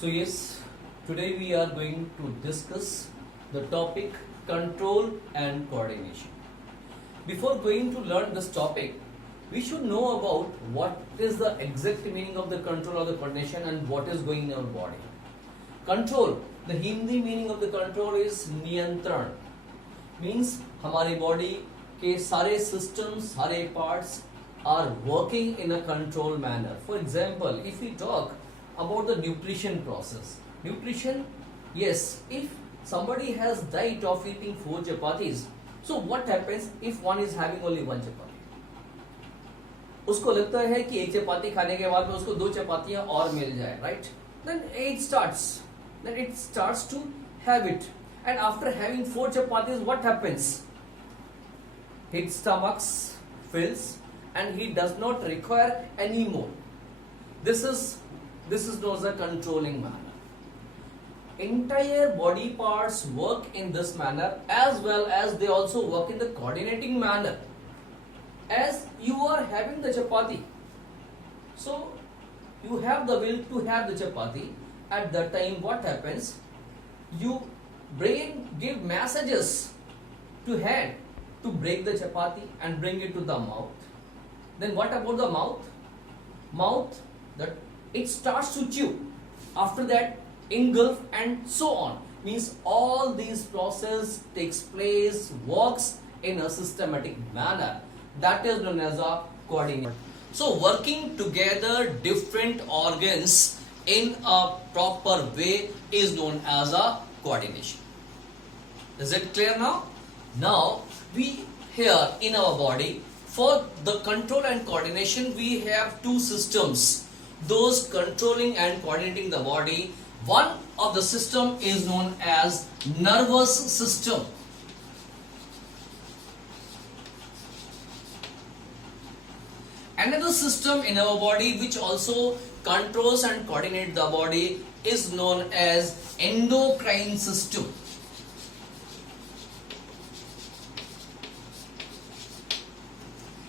So yes, today we are going to discuss the topic control and coordination. Before going to learn this topic, we should know about what is the exact meaning of the control or the coordination and what is going in our body. Control, the Hindi meaning of the control is नियंत्रण, means हमारे body के सारे systems, सारे parts are working in a control manner. For example, if we talk about the nutrition process, nutrition, yes, if somebody has diet of eating 4 chapatis, so what happens if one is having only 1 chapati? उसको लगता है कि एक चपाती खाने के बाद में उसको 2 चपातियां और मिल जाए, right? Then it starts to have it, and after having 4 chapatis, what happens? His stomach fills and he does not require any more. This is known as a controlling manner. Entire body parts work in this manner, as well as they also work in the coordinating manner. As you are having the chapati, so you have the will to have the chapati. At that time, what happens? You brain give messages to head to break the chapati and bring it to the mouth. Then what about the mouth? Mouth, that it starts to chew. After that, engulf and so on. Means all these process takes place, works in a systematic manner. That is known as a coordination. So working together different organs in a proper way is known as a coordination. Is it clear now? Now we here in our body, for the control and coordination, we have 2 systems, those controlling and coordinating the body. One of the system is known as nervous system. Another system in our body which also controls and coordinates the body is known as endocrine system.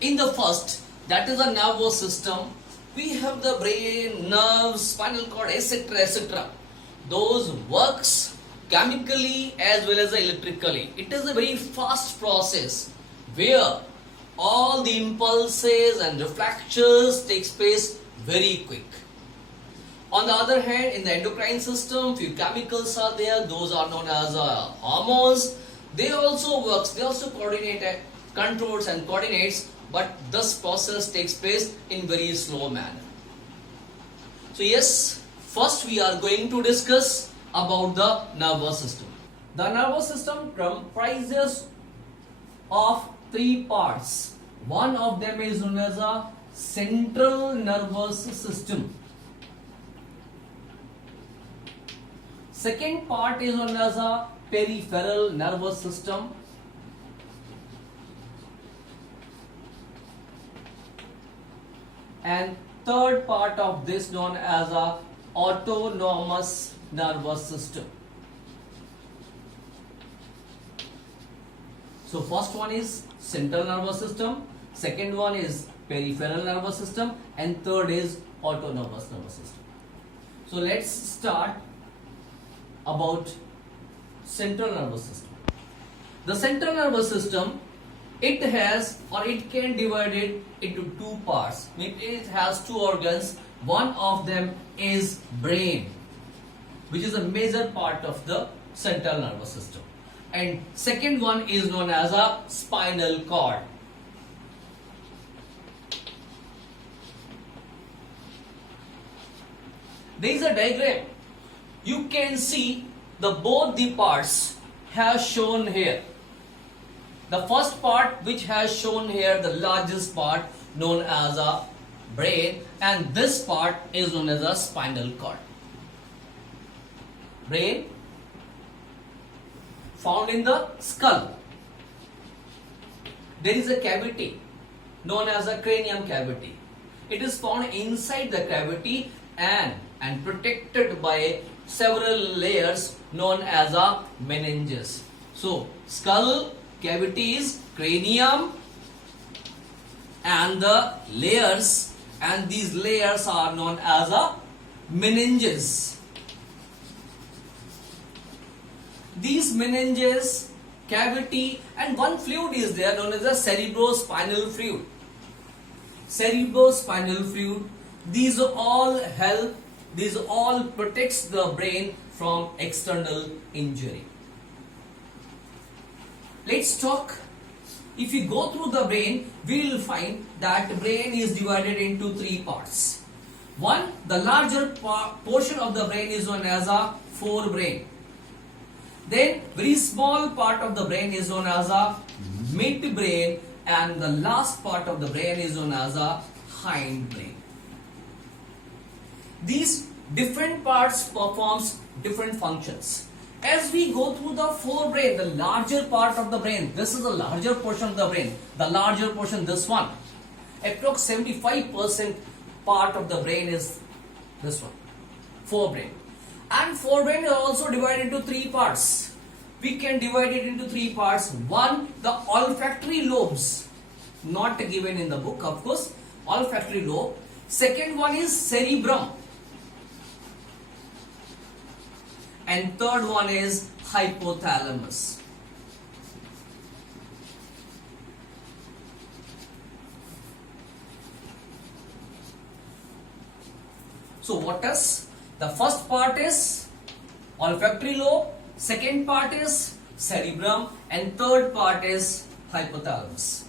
In the first, that is the nervous system, we have the brain, nerves, spinal cord, etc., etc. Those works chemically as well as electrically. It is a very fast process where all the impulses and reflexes takes place very quick. On the other hand, in the endocrine system, few chemicals are there. Those are known as hormones. They also works. They also coordinate, controls and coordinates. But this process takes place in very slow manner. So yes, first we are going to discuss about the nervous system. The nervous system comprises of 3 parts. One of them is known as a central nervous system. Second part is known as a peripheral nervous system. And third part of this known as a autonomous nervous system. So first one is central nervous system, second one is peripheral nervous system, and third is autonomous nervous system. So let's start about central nervous system. The central nervous system, it has or it can divide it into 2 parts. It has 2 organs. One of them is brain, which is a major part of the central nervous system. And second one is known as a spinal cord. There is a diagram. You can see both the parts have shown here. The first part which has shown here, the largest part known as a brain, and this part is known as a spinal cord. Brain found in the skull. There is a cavity known as a cranium cavity. It is found inside the cavity and protected by several layers known as a meninges. So skull, cavity is cranium, and the layers, and these layers are known as a meninges. these meninges, cavity, and one fluid is there known as the cerebrospinal fluid. Cerebrospinal fluid. These all help. These all protects the brain from external injury. Let's talk. If we go through the brain, we will find that the brain is divided into three parts. One, the larger portion of the brain is known as a forebrain. Then, very small part of the brain is known as a midbrain, and the last part of the brain is known as a hindbrain. These different parts performs different functions. As we go through the forebrain, the larger part of the brain, this is the larger portion of the brain, the larger portion, this one, approx 75% part of the brain is this one, forebrain. And forebrain is also divided into three parts. We can divide it into three parts. One, the olfactory lobes, not given in the book, of course, olfactory lobe. Second one is cerebrum. And third one is hypothalamus. So what is the first part is olfactory lobe, second part is cerebrum, and third part is hypothalamus.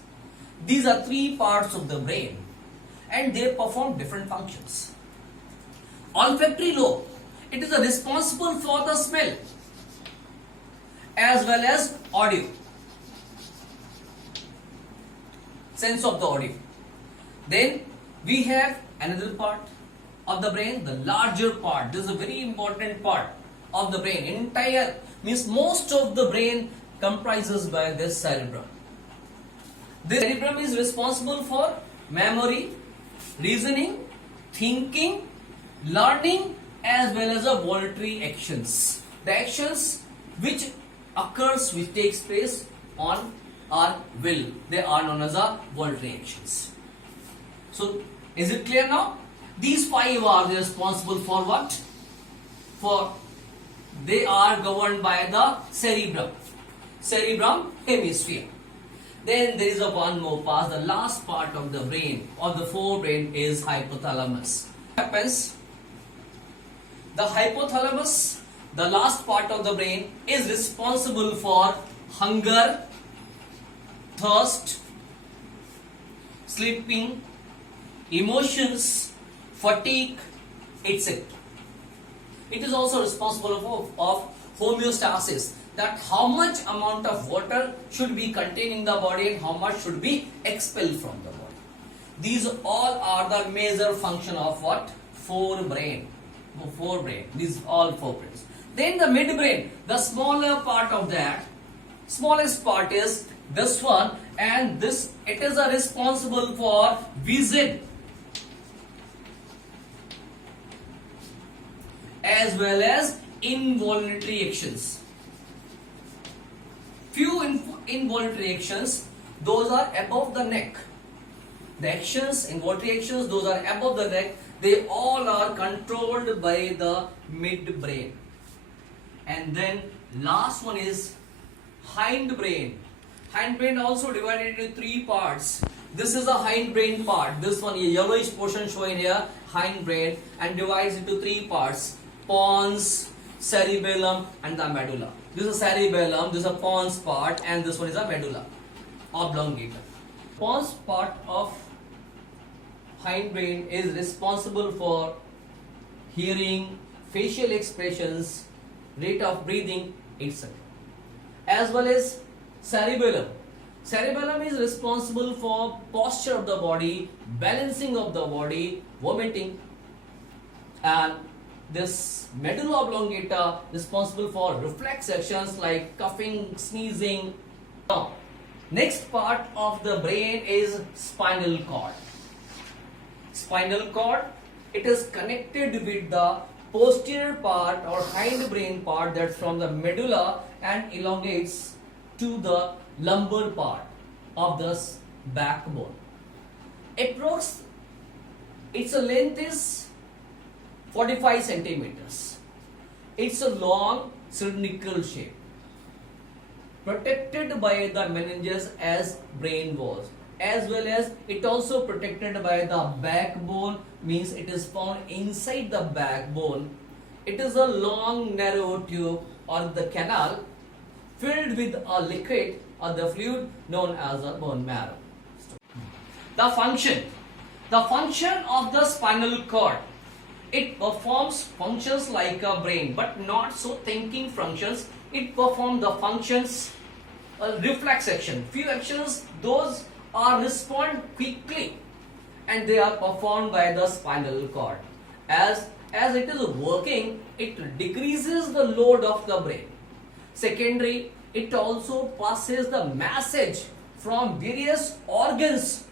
These are three parts of the brain and they perform different functions. Olfactory lobe, it is responsible for the smell as well as audio, sense of the audio. Then we have another part of the brain, the larger part. This is a very important part of the brain. Entire means most of the brain comprises by this cerebrum. This cerebrum is responsible for memory, reasoning, thinking, learning, as well as voluntary actions. The actions which occurs, which takes place on our will, they are known as voluntary actions. So, is it clear now? These five are responsible for what? They are governed by the cerebrum hemisphere. Then there is one more part, the last part of the brain or the forebrain is hypothalamus. What happens? The hypothalamus, the last part of the brain, is responsible for hunger, thirst, sleeping, emotions, fatigue, etc. It is also responsible of homeostasis, that how much amount of water should be contained in the body and how much should be expelled from the body. These all are the major function of what? Forebrain. These all four brains. Then the midbrain, the smaller part of that, smallest part is this one, and this, it is responsible for vision as well as involuntary actions. Few involuntary actions, those are above the neck. The actions, involuntary actions, those are above the neck. They all are controlled by the midbrain. And then last one is hindbrain. Hindbrain also divided into three parts. This is a hindbrain part. This one, a yellowish portion shown here, hindbrain, and divides into three parts: pons, cerebellum, and the medulla. This is a cerebellum, this is a pons part, and this one is a medulla oblongata. Pons part of hindbrain is responsible for hearing, facial expressions, rate of breathing, etc. As well as cerebellum. Cerebellum is responsible for posture of the body, balancing of the body, vomiting, and this medulla oblongata responsible for reflex actions like coughing, sneezing. Now, next part of the brain is spinal cord. Spinal cord, it is connected with the posterior part or hindbrain part, that's from the medulla, and elongates to the lumbar part of the backbone. Approx, its length is 45 centimeters. It's a long cylindrical shape. protected by the meninges as brain was, as well as it also protected by the backbone, means it is found inside the backbone. It is a long narrow tube or the canal filled with a liquid or the fluid known as a bone marrow. The function of the spinal cord, it performs functions like a brain, but not so thinking functions. It performs the functions, reflex action. Few actions, those are respond quickly, and they are performed by the spinal cord. As it is working, it decreases the load of the brain. Secondary, it also passes the message from various organs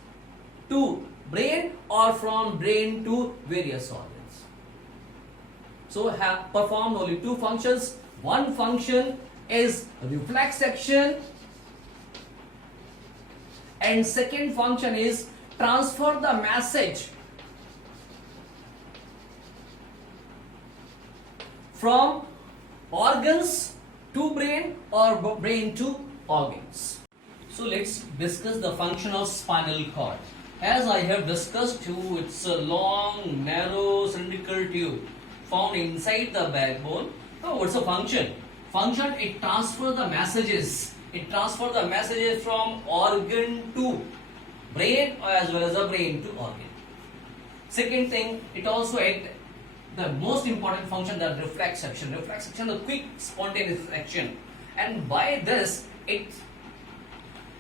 to brain or from brain to various organs. So have performed only two functions. One function is reflex action, and second function is transfer the message from organs to brain or brain to organs. So let's discuss the function of spinal cord. As I have discussed too, it's a long, narrow, cylindrical tube found inside the backbone. Now, what's the function? Function, it transfers the messages. It transfers the messages from organ to brain as well as the brain to organ. Second thing, it also the most important function, the reflex action. Reflex action, the quick spontaneous action, and by this it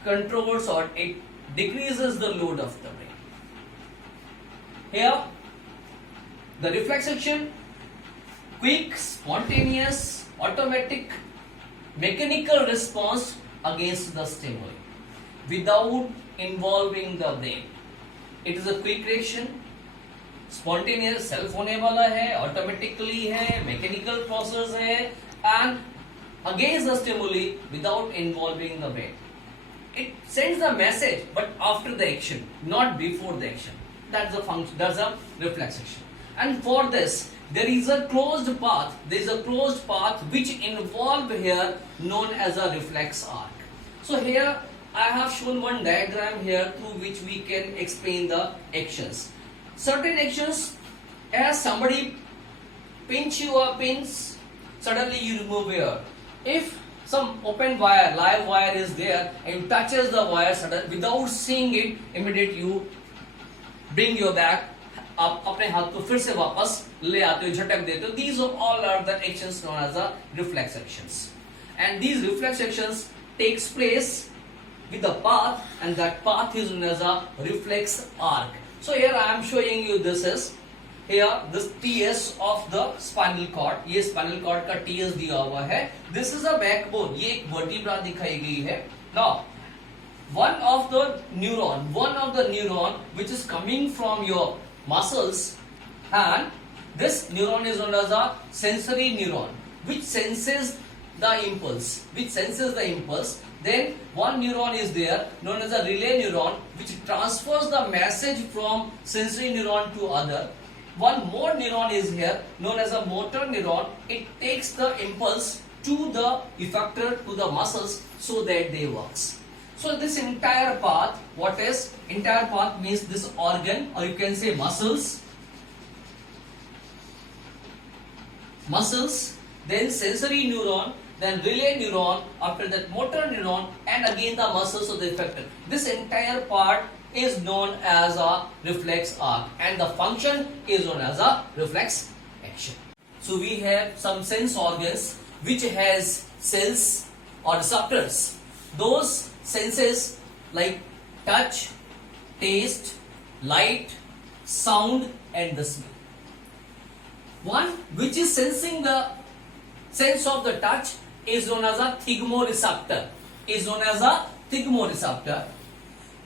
controls or it decreases the load of the brain. Here, the reflex action, quick, spontaneous, automatic, mechanical response against the stimuli without involving the brain. It is a quick reaction, spontaneous, self होने वाला है, automatically है, mechanical process है, and against the stimuli without involving the brain. It sends the message, but after the action, not before the action. That's the function. That's a reflex action. And for this, there is a closed path. There is a closed path which involve here known as a reflex arc. So here I have shown one diagram here through which we can explain the actions. Certain actions, as somebody pinch your pins, suddenly you remove here. If some open wire, live wire is there and touches the wire suddenly without seeing it, immediately you bring your back, आप अपने हाथ को फिर से वापस ले आते हो, झटक देते हो. These all are the actions known as the reflex actions, and these reflex actions takes place with the path, and that path is known as a reflex arc. So here I am showing you this is here this TS of the spinal cord. ये spinal cord का TS दिया हुआ है. This is a backbone. ये एक vertebra दिखाई गई है. Now one of the neuron which is coming from your muscles, and this neuron is known as a sensory neuron which senses the impulse. Then one neuron is there known as a relay neuron which transfers the message from sensory neuron to other. One more neuron is here known as a motor neuron. It takes the impulse to the effector, to the muscles, so that they works. So this entire path, entire path means this organ, or you can say muscles, then sensory neuron, then relay neuron, after that motor neuron, and again the muscles of the effector. This entire part is known as a reflex arc, and the function is known as a reflex action. So we have some sense organs which has cells or receptors. Those senses like touch, taste, light, sound, and the smell. One which is sensing the sense of the touch is known as a thigmoreceptor.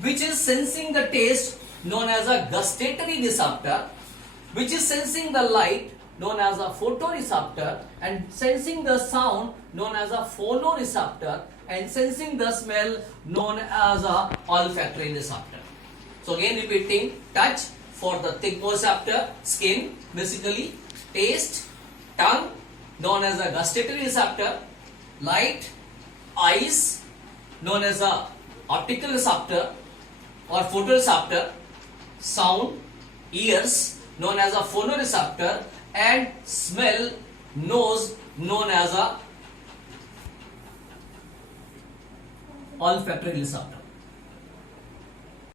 Which is sensing the taste known as a gustatory receptor, which is sensing the light known as a photoreceptor, and sensing the sound known as a phonoreceptor, and sensing the smell known as a olfactory receptor. So again repeating, touch for the thigmoreceptor, skin basically, taste, tongue known as a gustatory receptor, light, eyes known as a optical receptor or photoreceptor, sound, ears known as a phonoreceptor, and smell, nose known as a olfactory receptor.